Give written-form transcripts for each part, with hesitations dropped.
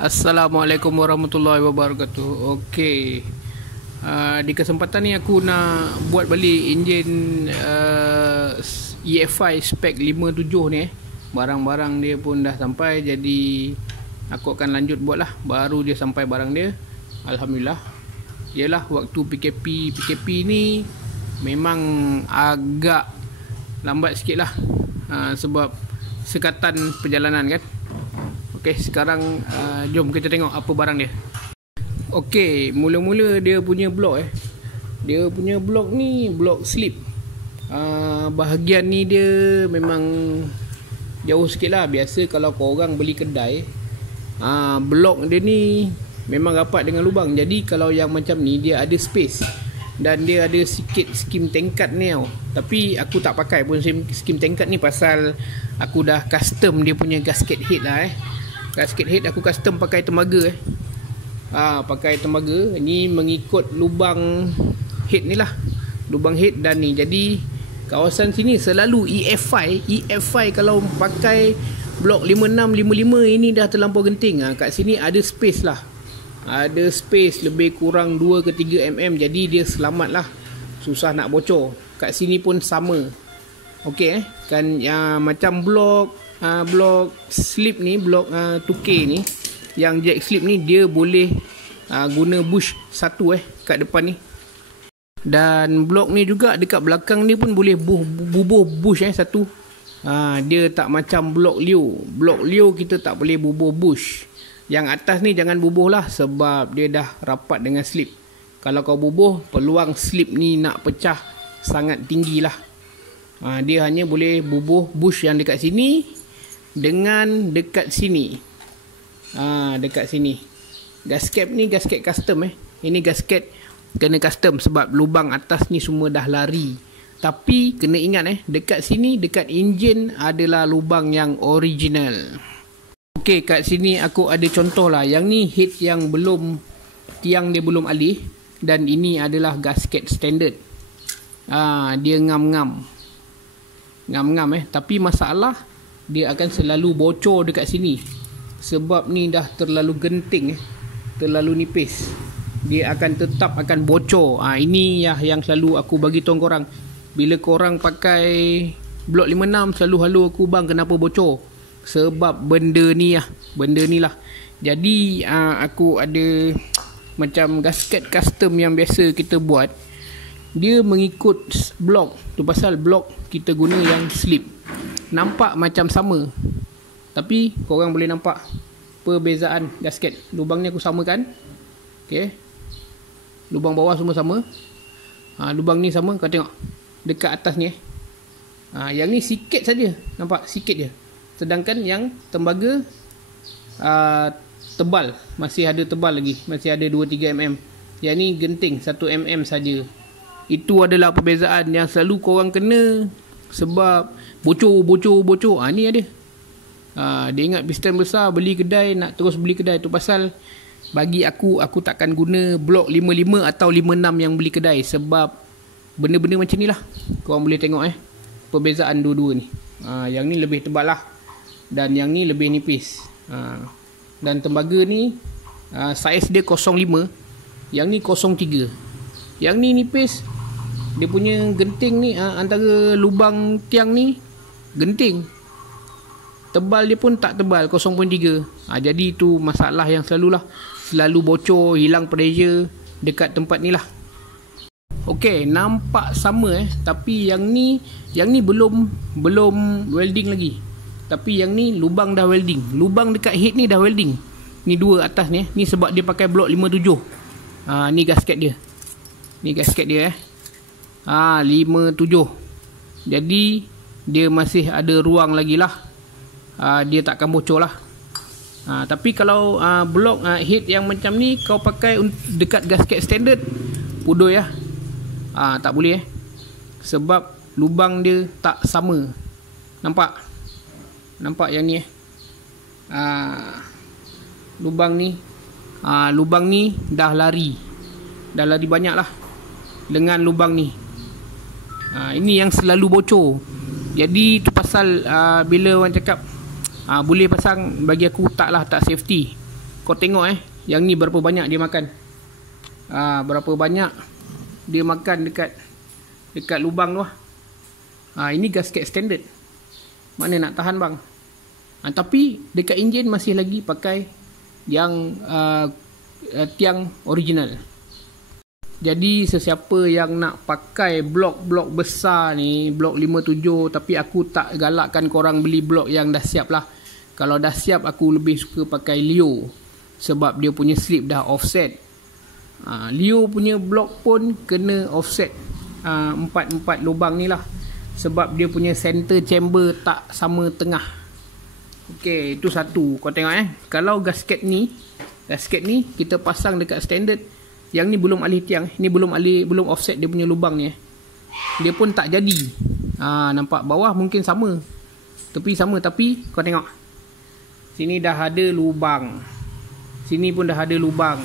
Assalamualaikum warahmatullahi wabarakatuh. Okey. Di kesempatan ni aku nak buat balik enjin EFI spek 57 ni. Barang-barang dia pun dah sampai, jadi aku akan lanjut buat lah. Baru dia sampai barang dia. Alhamdulillah. Yalah, waktu PKP ni memang agak lambat sikit lah, sebab sekatan perjalanan kan. Okey, sekarang jom kita tengok apa barang dia. Okey, mula-mula dia punya blok Dia punya blok ni blok slip. Bahagian ni dia memang jauh sikit lah. Biasa kalau korang beli kedai, blok dia ni memang rapat dengan lubang. Jadi kalau yang macam ni dia ada space, dan dia ada sikit skim tingkat ni tau. Tapi aku tak pakai pun skim tingkat ni, pasal aku dah custom dia punya gasket head lah. Gasket head aku custom pakai tembaga pakai tembaga. Ni mengikut lubang head ni lah, lubang head dan ni. Jadi kawasan sini selalu EFI kalau pakai blok 56, 55 ini dah terlampau genting. Kat sini ada space lah, ada space lebih kurang 2 ke 3 mm. Jadi dia selamat lah, susah nak bocor. Kat sini pun sama. Okey kan, macam blok slip ni, blok 2K ni, yang jack slip ni dia boleh guna bush satu kat depan ni. Dan blok ni juga dekat belakang ni pun boleh bubuh bush satu. Dia tak macam blok Leo. Blok Leo kita tak boleh bubuh bush. Yang atas ni jangan bubuh lah, sebab dia dah rapat dengan slip. Kalau kau bubuh, peluang slip ni nak pecah sangat tinggi lah. Dia hanya boleh bubuh bush yang dekat sini dengan dekat sini. Dekat sini. Gasket ni gasket custom Ini gasket kena custom sebab lubang atas ni semua dah lari. Tapi kena ingat dekat sini, dekat enjin adalah lubang yang original. Okey, kat sini aku ada contoh lah. Yang ni head yang belum, tiang dia belum alih. Dan ini adalah gasket standard. Dia ngam-ngam. Tapi masalah dia akan selalu bocor dekat sini, sebab ni dah terlalu genting, terlalu nipis. Dia akan tetap akan bocor. Ini yang selalu aku bagi tahu korang. Bila korang pakai blok 56, selalu halu aku, bang kenapa bocor? Sebab benda ni lah. Jadi aku ada macam gasket custom yang biasa kita buat. Dia mengikut blok tu, pasal blok kita guna yang slip. Nampak macam sama, tapi korang boleh nampak perbezaan gasket. Lubang ni aku samakan. Okey, lubang bawah semua sama. Lubang ni sama. Kau tengok dekat atas ni yang ni sikit saja, nampak sikit je. Sedangkan yang tembaga tebal, masih ada tebal lagi, masih ada 2-3 mm. Yang ni genting 1 mm saja. Itu adalah perbezaan yang selalu korang kena, sebab bocor. Ni ada. Dia ingat piston besar, beli kedai, nak terus beli kedai. Tu pasal bagi aku takkan guna blok 55 atau 56 yang beli kedai, sebab benda-benda macam ni lah. Korang boleh tengok perbezaan dua-dua ni. Yang ni lebih tebal lah, dan yang ni lebih nipis. Dan tembaga ni saiz dia 05, yang ni 03. Yang ni nipis. Dia punya genting ni, antara lubang tiang ni genting. Tebal dia pun tak tebal, 0.3. Jadi tu masalah yang selalu bocor, hilang pressure dekat tempat ni lah. Okey, nampak sama tapi yang ni belum welding lagi. Tapi yang ni lubang dah welding. Lubang dekat head ni dah welding. Ni dua atas ni. Ni sebab dia pakai blok 57. Ni gasket dia. Ni gasket dia 57. Jadi dia masih ada ruang lagi lah. Dia takkan bocor lah. Tapi kalau blok head yang macam ni kau pakai dekat gasket standard, pudoi tak boleh sebab lubang dia tak sama. Nampak yang ni lubang ni dah lari banyak lah dengan lubang ni. Ini yang selalu bocor. Jadi tu pasal bila orang cakap boleh pasang, bagi aku tak safety. kau tengok yang ni berapa banyak dia makan. Berapa banyak dia makan dekat lubang tu. Ini gasket standard. Mana nak tahan bang. Tapi dekat enjin masih lagi pakai yang tiang original. Jadi sesiapa yang nak pakai blok besar ni, blok 57, tapi aku tak galakkan korang beli blok yang dah siap lah. Kalau dah siap aku lebih suka pakai Leo, sebab dia punya slip dah offset. Leo punya blok pun kena offset 4 lubang ni lah, sebab dia punya center chamber tak sama tengah. Okey, itu satu. Kau tengok kalau gasket ni kita pasang dekat standard, yang ni belum alih tiang, ni belum offset dia punya lubang ni. Dia pun tak jadi. Nampak bawah mungkin sama, tepi sama, tapi kau tengok sini dah ada lubang, sini pun dah ada lubang.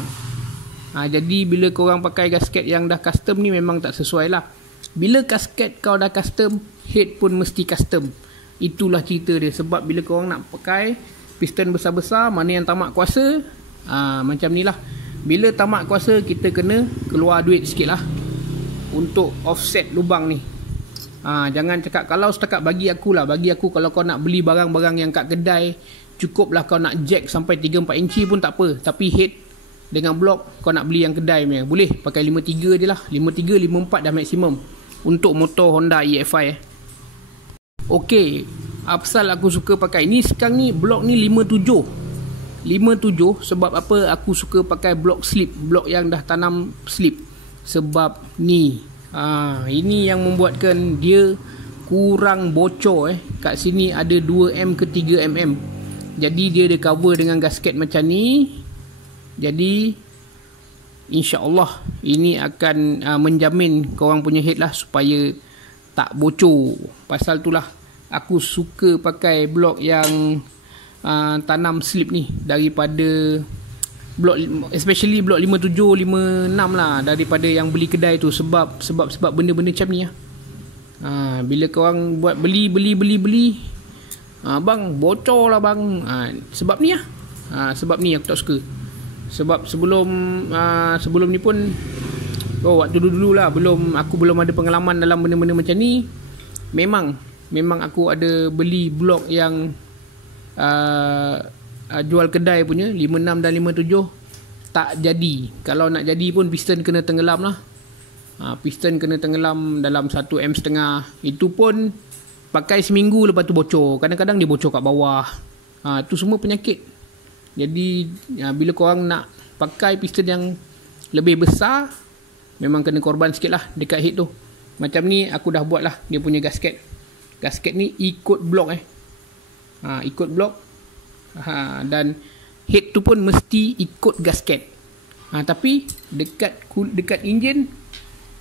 Jadi bila korang pakai gasket yang dah custom ni memang tak sesuai lah. Bila gasket kau dah custom, head pun mesti custom. Itulah cerita dia. Sebab bila korang nak pakai piston besar-besar, mana yang tamak kuasa, macam ni lah. Bila tamak kuasa, kita kena keluar duit sikit lah untuk offset lubang ni. Jangan cakap, kalau setakat bagi aku kalau kau nak beli barang-barang yang kat kedai, cukup lah kau nak jack sampai 3-4 inci pun tak apa. Tapi head dengan blok kau nak beli yang kedai punya, boleh pakai 53 je lah. 53, 54 dah maksimum untuk motor Honda EFI. Okey, apasal aku suka pakai ni sekarang ni, blok ni 57 sebab apa aku suka pakai blok slip, blok yang dah tanam slip. Sebab ni ini yang membuatkan dia kurang bocor. Kat sini ada 2mm ke 3mm. Jadi dia ada cover dengan gasket macam ni. Jadi insya-Allah ini akan menjamin korang punya head lah supaya tak bocor. Pasal itulah aku suka pakai blok yang tanam slip ni daripada blok, especially blok 57, 56 lah, daripada yang beli kedai tu. Sebab benda-benda macam ni lah. Bila korang buat beli bang, bocor lah bang, sebab ni lah. Sebab ni aku tak suka. Sebab sebelum ni pun, waktu dulu lah, aku belum ada pengalaman dalam benda-benda macam ni. Memang aku ada beli blok yang jual kedai punya 56 dan 57, tak jadi. Kalau nak jadi pun piston kena tenggelam lah. Piston kena tenggelam dalam 1,5 m. Itu pun pakai seminggu, lepas tu bocor. Kadang-kadang dia bocor kat bawah. Itu semua penyakit. Jadi bila korang nak pakai piston yang lebih besar, memang kena korban sikit lah dekat head tu. Macam ni aku dah buat lah dia punya gasket. Gasket ni ikut blok ikut blok. Dan head tu pun mesti ikut gasket. Tapi dekat enjin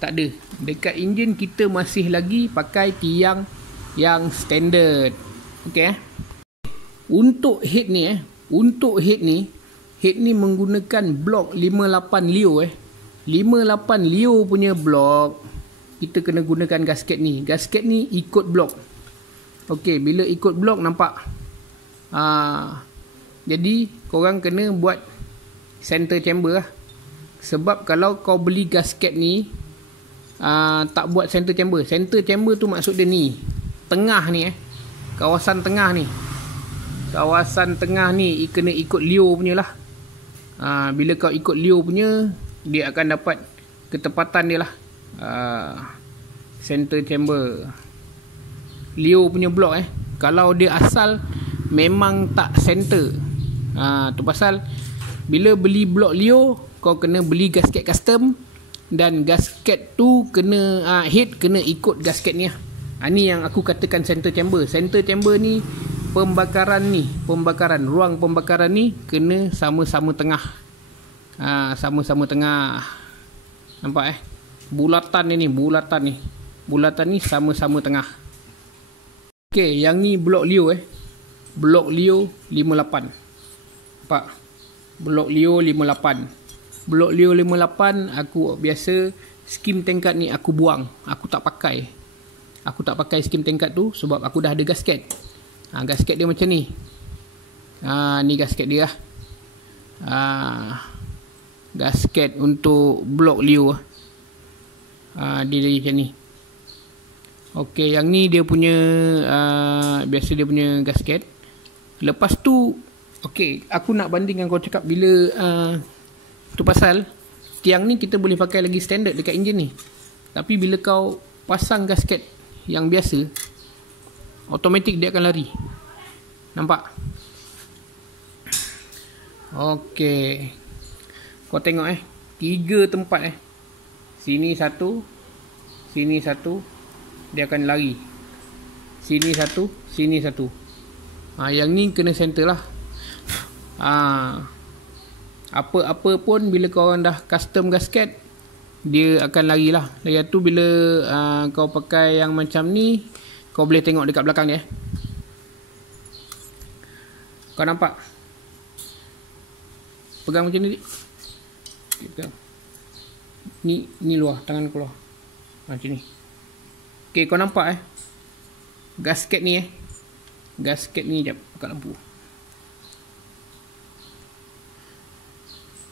tak ada. Dekat enjin kita masih lagi pakai tiang yang standard. Okey. Untuk head ni menggunakan blok 58 Leo 58 Leo punya blok. Kita kena gunakan gasket ni. Gasket ni ikut blok. Okey, bila ikut blok nampak. Jadi korang kena buat center chamber lah. Sebab kalau kau beli gasket ni tak buat center chamber. Center chamber tu maksud dia ni, tengah ni kawasan tengah ni. Kawasan tengah ni kena ikut Leo punya lah. Bila kau ikut Leo punya, dia akan dapat ketepatan dia lah. Center chamber Leo punya blok kalau dia asal memang tak center. Tu pasal bila beli blok Leo, kau kena beli gasket custom, dan gasket tu kena head kena ikut gasket ni. Ni yang aku katakan center chamber. Center chamber ni pembakaran ruang pembakaran ni kena sama-sama tengah. Sama-sama tengah. Nampak bulatan ni sama-sama tengah. Okey, yang ni blok Leo blok Leo 58. Nampak? Blok Leo 58. Blok Leo 58 aku biasa skim tingkat ni aku buang. Aku tak pakai skim tingkat tu sebab aku dah ada gasket. Gasket dia macam ni. Ni gasket dia lah. gasket untuk blok Leo. Dia jadi macam ni. Okey, yang ni dia punya biasa dia punya gasket. Lepas tu okey, aku nak bandingkan kau cakap bila tu pasal tiang ni kita boleh pakai lagi standard dekat enjin ni. Tapi bila kau pasang gasket yang biasa, automatik dia akan lari. Nampak? Okey. Kau tengok 3 tempat Sini satu, sini satu, dia akan lari. Sini satu, sini satu. Yang ni kena center lah. Apa-apa pun bila kau orang dah custom gasket, dia akan lari lah. Lagi tu bila kau pakai yang macam ni, kau boleh tengok dekat belakang dia. Kau nampak? Pegang macam ni. Pegang. Ni luar, tangan keluar. Macam ni. Okey, kau nampak gasket ni gasket ni, jap buka lampu.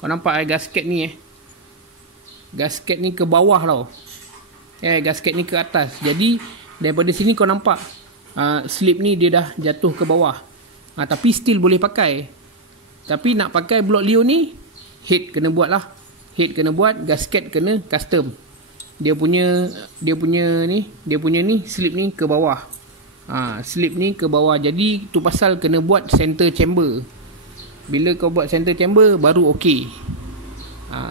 Kau nampak gasket ni gasket ni ke bawah tau. Gasket ni ke atas. Jadi daripada sini kau nampak slip ni dia dah jatuh ke bawah. Tapi still boleh pakai. Tapi nak pakai blok Leo ni, head kena buat lah. Head kena buat, gasket kena custom. Dia punya ni slip ni ke bawah. Slip ni ke bawah. Jadi tu pasal kena buat center chamber. Bila kau buat center chamber baru okey.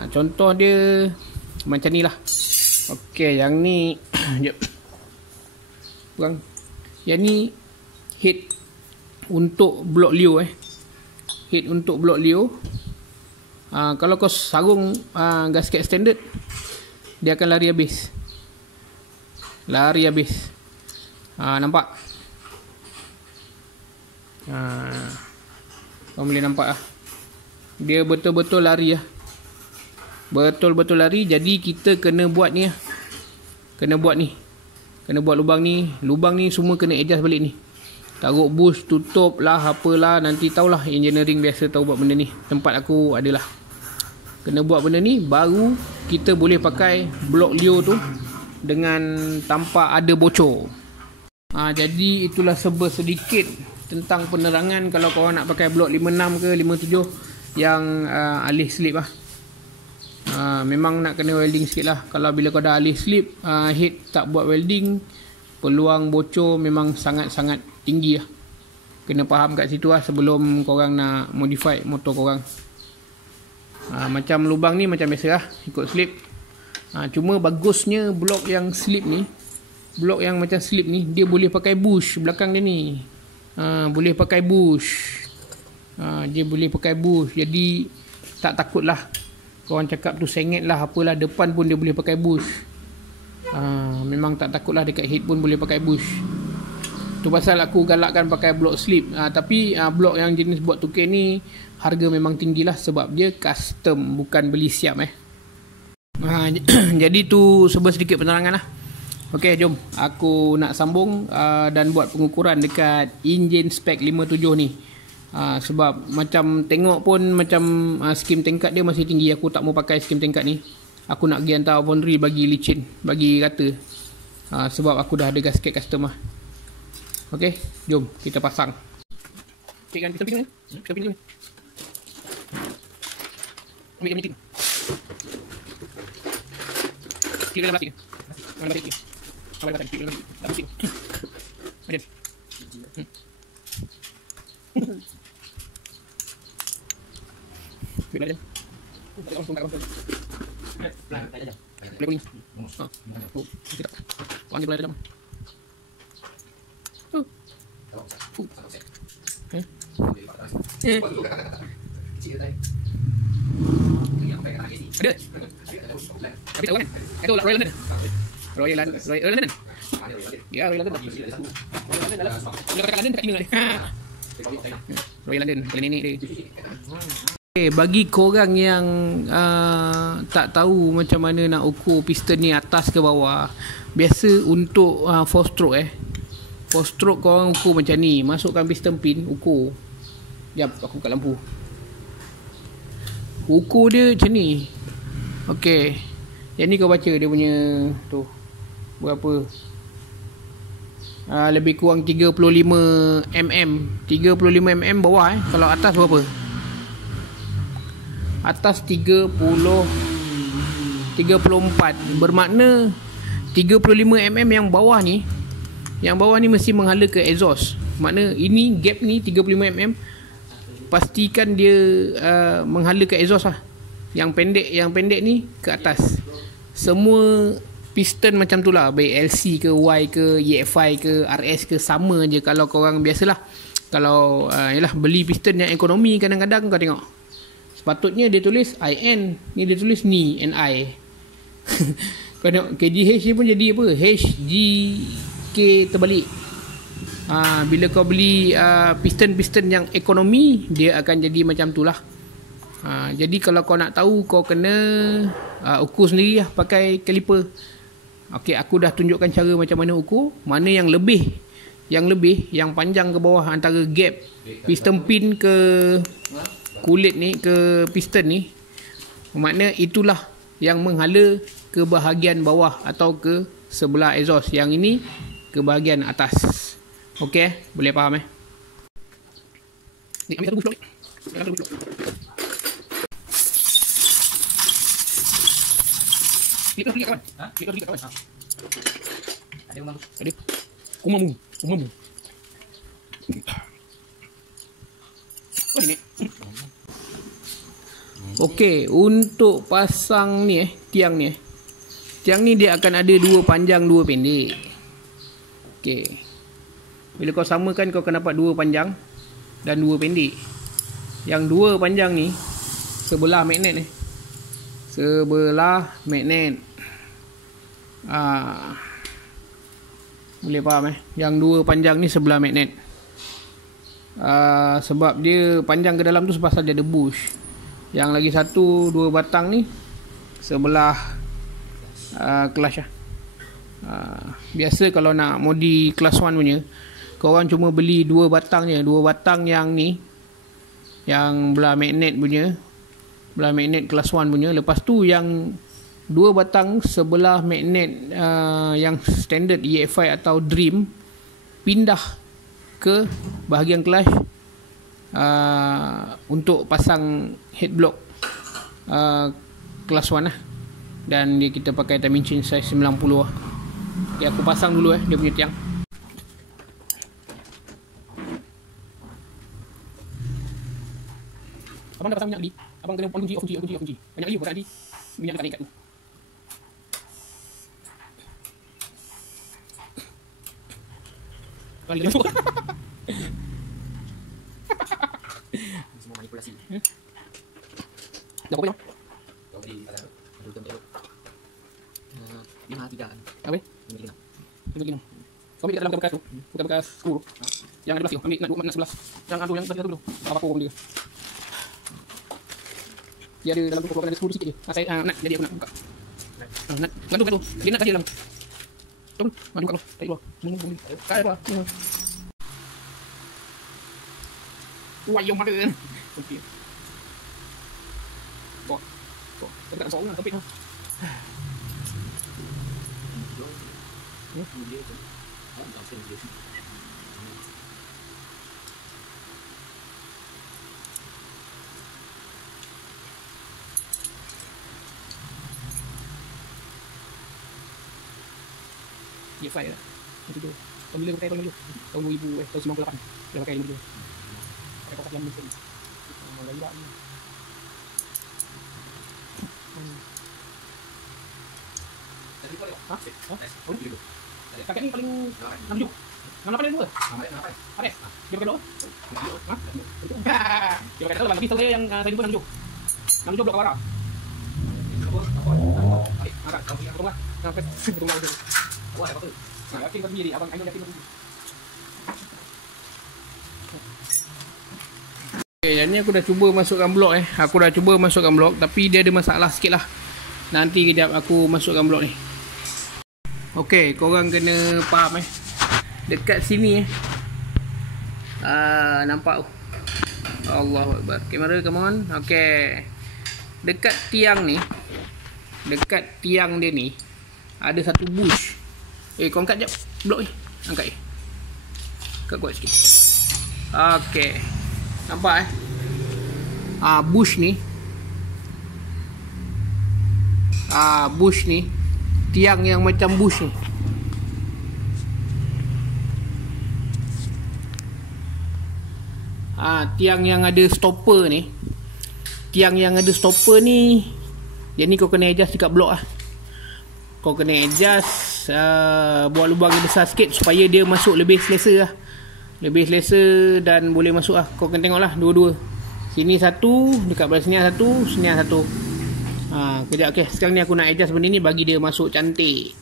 Contoh dia macam ni lah. Okey, yang ni jap. Buang. Yang ni head untuk blok Leo Head untuk blok Leo. Kalau kau sarung gasket standard, dia akan lari habis. Lari habis. Nampak? Kau boleh nampak dia betul-betul lari betul-betul lari. Jadi kita kena buat ni Kena buat ni. Kena buat lubang ni. Lubang ni semua kena adjust balik ni. Taruh bush, tutup lah, apalah. Nanti tahulah engineering biasa tahu buat benda ni. Tempat aku adalah. Kena buat benda ni, baru kita boleh pakai blok Leo tu dengan tanpa ada bocor. Jadi itulah sedikit tentang penerangan kalau korang nak pakai blok 56 ke 57 yang alih slip lah. Memang nak kena welding sikit lah. Kalau bila kau dah alih slip, head tak buat welding, peluang bocor memang sangat-sangat tinggi lah. Kena faham kat situ lah sebelum korang nak modify motor korang. Macam lubang ni macam biasa lah, ikut slip. Cuma bagusnya blok yang slip ni, blok yang macam slip ni, dia boleh pakai bush belakang dia ni. Boleh pakai bush. Dia boleh pakai bush. Jadi tak takut lah korang cakap tu sengit lah apalah, depan pun dia boleh pakai bush. Memang tak takut lah, dekat head pun boleh pakai bush. Tu pasal aku galakkan pakai blok slip. Tapi blok yang jenis buat 2K ni harga memang tinggi lah, sebab dia custom, bukan beli siap Jadi tu sedikit penerangan lah. Okey, jom aku nak sambung dan buat pengukuran dekat enjin spek 57 ni. Sebab macam tengok pun macam skim tingkat dia masih tinggi. Aku tak mau pakai skim tingkat ni. Aku nak pergi hantar foundry bagi licin, bagi rata. Sebab aku dah ada gasket custom lah. Okey, jom kita pasang. Cikkan kita pergi ni. Kita pergi ni. Ambil ni. Kira dalam plastik. Dalam plastik. Dalam plastik. Dalam plastik. Adin. Bila dia. Tak langsung tak langsung. Boleh kuning. Oh, tidak. Wangi boleh dalam. Ada. Tapi tahu kan? Itu Royal London. Royal London. Ya, Royal London. Kalau kata London kat sini. Royal London, kali nenek dia. Okay, bagi korang yang tak tahu macam mana nak ukur piston ni atas ke bawah, biasa untuk 4 stroke 4 stroke korang ukur macam ni. Masukkan piston pin, ukur. Jap, aku buka lampu. Ukur dia macam ni. Okey. Yang ni kau baca dia punya tu. Berapa? Lebih kurang 35 mm. 35 mm bawah Kalau atas berapa? Atas 34. Bermakna 35 mm yang bawah ni, mesti menghala ke exhaust. Makna ini gap ni 35 mm, pastikan dia menghala ke exhaust lah. Yang pendek ni ke atas. Semua piston macam tu lah, baik LC ke Y ke EFI ke RS ke, sama je. Kalau korang biasalah, kalau yalah, beli piston yang ekonomi, kadang-kadang kau tengok sepatutnya dia tulis IN, ni dia tulis ni NI. Kau tengok KGH ni pun jadi apa, HGK terbalik. Bila kau beli piston yang ekonomi, dia akan jadi macam tu lah. Jadi kalau kau nak tahu, kau kena ukur sendiri lah pakai kaliper. Okey, aku dah tunjukkan cara macam mana ukur. Mana yang lebih, yang panjang ke bawah antara gap piston pin ke kulit ni, ke piston ni, makna itulah yang menghala ke bahagian bawah atau ke sebelah exhaust. Yang ini ke bahagian atas. Okey, boleh faham ni, ambil satu blok. Kita pergi kawan. Kita pergi kawan. Ada umam. Ada. Umamu. Okey, untuk pasang ni tiang ni. Tiang ni dia akan ada dua panjang, dua pendek. Okey. Bila kau samakan, kau akan dapat dua panjang dan dua pendek. Yang dua panjang ni sebelah magnet ni. Sebelah magnet. Boleh faham Yang dua panjang ni sebelah magnet. Sebab dia panjang ke dalam tu sebab dia ada bush. Yang lagi satu, dua batang ni sebelah kelas lah. Biasa kalau nak modi kelas 1 punya, korang cuma beli dua batang je. Dua batang yang ni, yang belah magnet punya, belah magnet kelas 1 punya. Lepas tu yang dua batang sebelah magnet yang standard EFI atau Dream, pindah ke bahagian clutch untuk pasang head block kelas 1 lah. Dan kita pakai timing chain size 90 lah. Okay, aku pasang dulu dia punya tiang. Abang dah pasang minyak tadi. Abang kena on kunci, off kunci. Banyak lagi, berat tadi. Minyak tak ada ikat tu. Kali masuk. Semua manipulasi. Dah berapa jam? Kau beli ada betul betul. 5 3 kan. Apa? 5 3. Kau ambil kat dalam bekas tu. Bukan bekas skru. Yang ada belas tu. Ambil nak 11. Yang tu yang belas tu. Apa aku beli. Dia ada dalam tu ada skru sikit je. Saya nak jadi aku nak buka. Nak tu. Dia nak tadi dalam. Tunggu, mari buka tu. Tarik keluar. Tarik keluar. Wah, yang mana? Okey. Kok. Tak ada soalan tapi. Ya, saya. Itu tu. Tahun bila pakai tahun lalu? Tahun 2000 tahun 98. Dia pakai ini tu. Pakai kotak yang mesin. Gaya ni. Tadi boleh. Ha? Oh, ni dulu. Kakak ni paling 67. 68 dia dua. Ada. Dia pakai berapa? Ha? Dia pakai satu lebih saya yang saya jumpa 67. 67 blok warna. Ada. Tunggu lah. Tunggu. Wah, apa tu? Yakin kau sendiri, abang Ainul yakin kau sendiri. Okay, yang ni aku dah cuba masukkan blok Aku dah cuba masukkan blok, tapi dia ada masalah sikit lah. Nanti kejap aku masukkan blok ni. Okay, korang kena faham dekat sini nampak Allahu Akbar. Kamera, come on. Okay. dekat tiang ni, dekat tiang dia ni ada satu bush. Kau angkat jap blok ni. Angkat Angkat kuat sikit. Okey. Nampak bush ni. Bush ni. Tiang yang macam bush ni. Tiang yang ada stopper ni. Tiang yang ada stopper ni, dia ni kau kena adjust dekat blok lah. Kau kena adjust, buat lubang yang besar sikit supaya dia masuk lebih selesa lah. Lebih selesa dan boleh masuk lah. Kau kena tengok lah dua-dua. Sini satu, dekat belah sini satu, sini satu. Kejap. Okay, sekarang ni aku nak adjust benda ni bagi dia masuk cantik.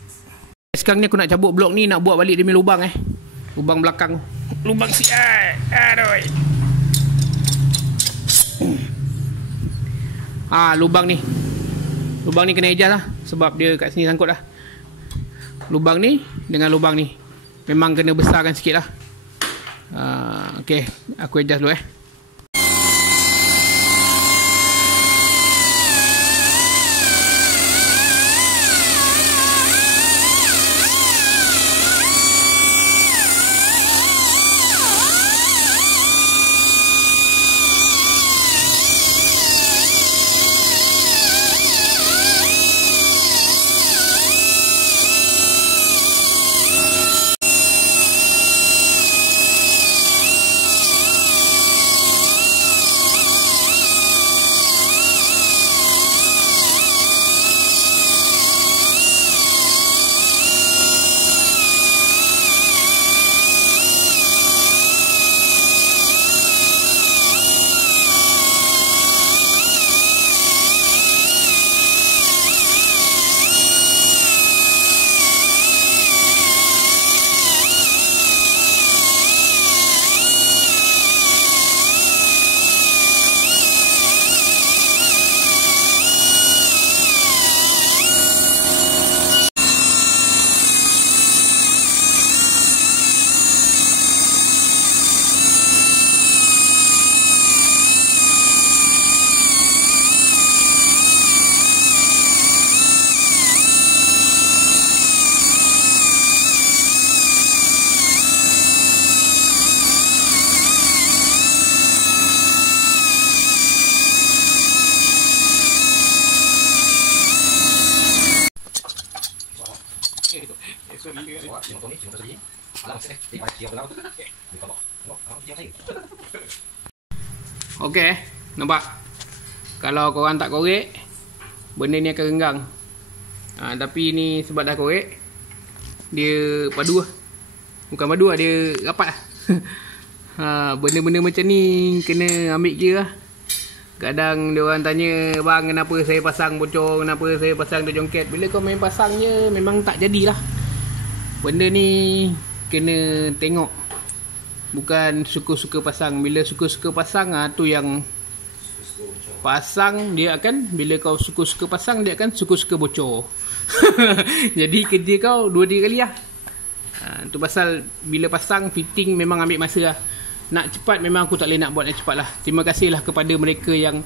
Sekarang ni aku nak cabut blok ni, nak buat balik dia punya lubang lubang belakang. Lubang si aduh. Lubang ni kena adjust lah, sebab dia kat sini sangkut lah. Lubang ni dengan lubang ni memang kena besarkan sikit lah. Okay, aku adjust dulu Okey, nampak? Kalau korang tak korek, benda ni akan renggang. Tapi ni sebab dah korek, dia padu lah. Bukan padu lah, dia rapat lah. Benda-benda macam ni kena ambil kira lah. Kadang dia orang tanya, bang kenapa saya pasang bocor, kenapa saya pasang dia jongket. Bila kau main pasang je, memang tak jadilah. Benda ni kena tengok. Bukan suka-suka pasang. Bila suka-suka pasang, tu yang pasang dia akan, bila kau suka-suka pasang, dia akan suka-suka bocor. Jadi kerja kau 2-3 kali lah. Tu pasal bila pasang, fitting memang ambil masa lah. Nak cepat memang aku tak boleh nak buat yang cepat lah. Terima kasih lah kepada mereka yang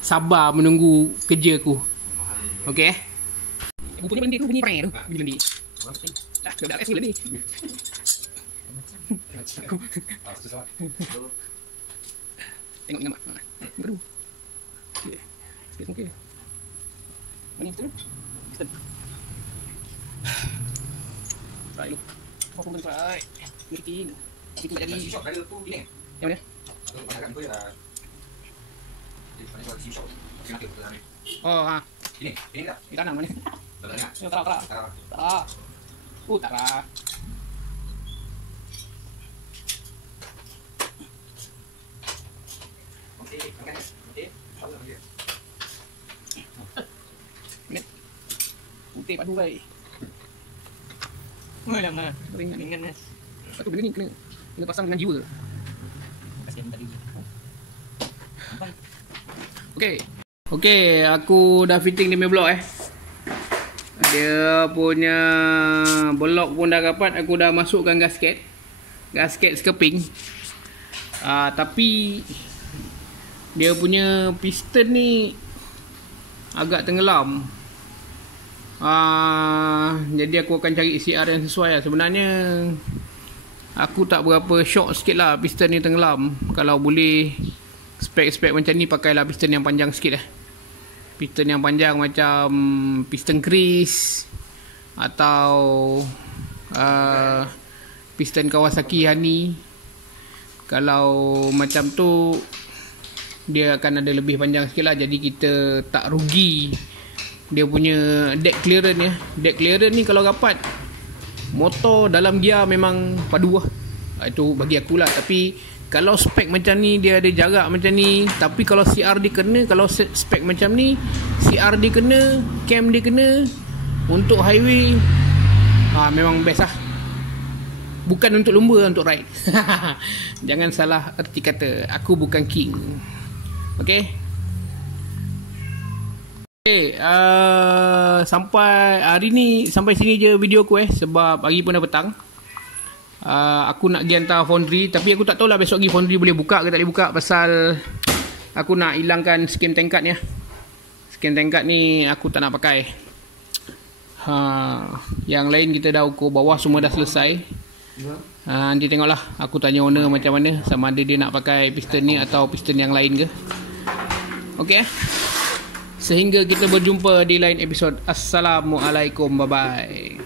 sabar menunggu kerja aku. Okay. Bunyi benda tu bunyi perang tu. Bila ni. Dah dah ni. Tengok nampak. Baru. Okey. Sikit okey. Mana betul? Step. Try lu. Kau pun try. Bikin. Itu jadi shot dari tu ini. Yang mana? Kan tu ya. Jadi pada buat shot. Kena ke dalam ni. Ini dah. Di tanah mana? Dalam ni. Tak. Tak. Okey. Putih padu baik. Lama. Ringan. Satu benda ni kena pasang dengan jiwa. Okey, aku dah fitting dia punya blok Dia punya blok pun dah rapat. Aku dah masukkan gasket skeping. Tapi dia punya piston ni agak tenggelam. Jadi aku akan cari CR yang sesuai lah. Sebenarnya aku tak berapa shock sikit lah piston ni tenggelam. Kalau boleh spek-spek macam ni, pakailah piston yang panjang sikit lah. Piston yang panjang macam piston Chris atau piston Kawasaki Hani. Kalau macam tu dia akan ada lebih panjang sikit lah. Jadi kita tak rugi dia punya deck clearance ya. Deck clearance ni kalau rapat, motor dalam gear memang padu lah. Itu bagi aku lah. Tapi kalau spek macam ni, dia ada jarak macam ni, tapi kalau CR dia kena, kalau spek macam ni, CR dia kena, cam dia kena, untuk highway memang best lah. Bukan untuk lumba, untuk ride. Jangan salah erti kata. Aku bukan king. Okay. Okay, sampai hari ni, sampai sini je video aku sebab hari pun dah petang. Aku nak pergi hantar foundry, tapi aku tak tahulah besok pergi foundry boleh buka ke tak boleh buka, pasal aku nak hilangkan skim tank card ni. Skim tank card ni aku tak nak pakai. Yang lain kita dah ukur bawah semua dah selesai. Nanti tengoklah, aku tanya owner macam mana, sama ada dia nak pakai piston ni atau piston yang lain ke. Okay, sehingga kita berjumpa di lain episod. Assalamualaikum, bye bye.